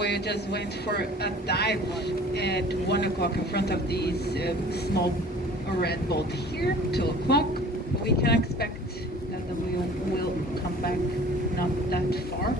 we just went for a dive at 1 o'clock in front of this small red boat here, 2 o'clock. We can expect that the wheel will come back not that far.